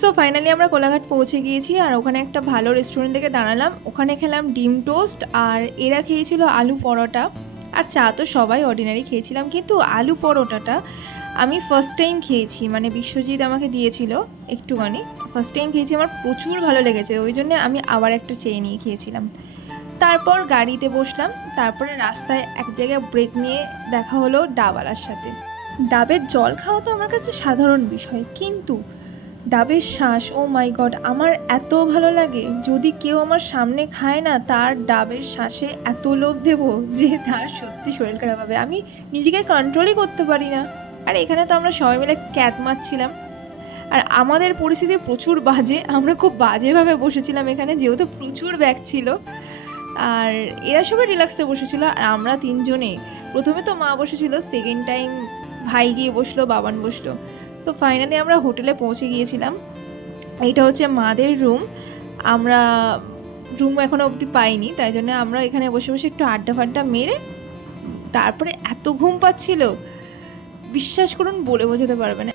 So finally আমরা কোলাঘাট পৌঁছে গিয়েছি, আর ওখানে একটা ভালো রেস্টুরেন্ট থেকে দাঁড়ালাম। ওখানে খেলাম ডিম টোস্ট, আর এরা খেয়েছিল আলু পরোটা, আর চা তো সবাই অর্ডিনারি খেয়েছিলাম। কিন্তু আলু পরোটাটা আমি ফার্স্ট টাইম খেয়েছি, মানে বিশ্বজিৎ আমাকে দিয়েছিল একটুখানি, ফার্স্ট টাইম খেয়েছি, আমার প্রচুর ভালো লেগেছে, ওই জন্য আমি আবার একটা চেয়ে নিয়ে খেয়েছিলাম। তারপর গাড়িতে বসলাম, তারপরে রাস্তায় এক জায়গায় ব্রেক নিয়ে দেখা হলো ডাবওয়ালার সাথে। ডাবের জল খাওয়া তো আমার কাছে সাধারণ বিষয়, কিন্তু ডাবের শাঁস, ও মাই গড, আমার এত ভালো লাগে। যদি কেউ আমার সামনে খায় না, তার ডাবের শাঁসে এত লোভ দেবো যে তার সত্যি শরীর খারাপ হবে, আমি নিজেকে কন্ট্রোলই করতে পারি না। আর এখানে তো আমরা সবাই মিলে ক্যাট মারছিলাম, আর আমাদের পরিস্থিতি প্রচুর বাজে, আমরা খুব বাজেভাবে বসেছিলাম এখানে, যেহেতু প্রচুর ব্যাগ ছিল। আর এরা সবাই রিল্যাক্সে বসেছিল, আর আমরা তিনজনে, প্রথমে তো মা বসেছিল, সেকেন্ড টাইম ভাই গিয়ে বসলো, বাবান বসলো। তো ফাইনালি আমরা হোটেলে পৌঁছে গিয়েছিলাম। এইটা হচ্ছে মাদের রুম। আমরা রুম এখনও অবধি পাইনি, তাই জন্য আমরা এখানে বসে বসে একটু আড্ডা ফাড্ডা মেরে তারপরে এত ঘুম পাচ্ছিল, বিশ্বাস করুন বলে বোঝাতে পারবে না।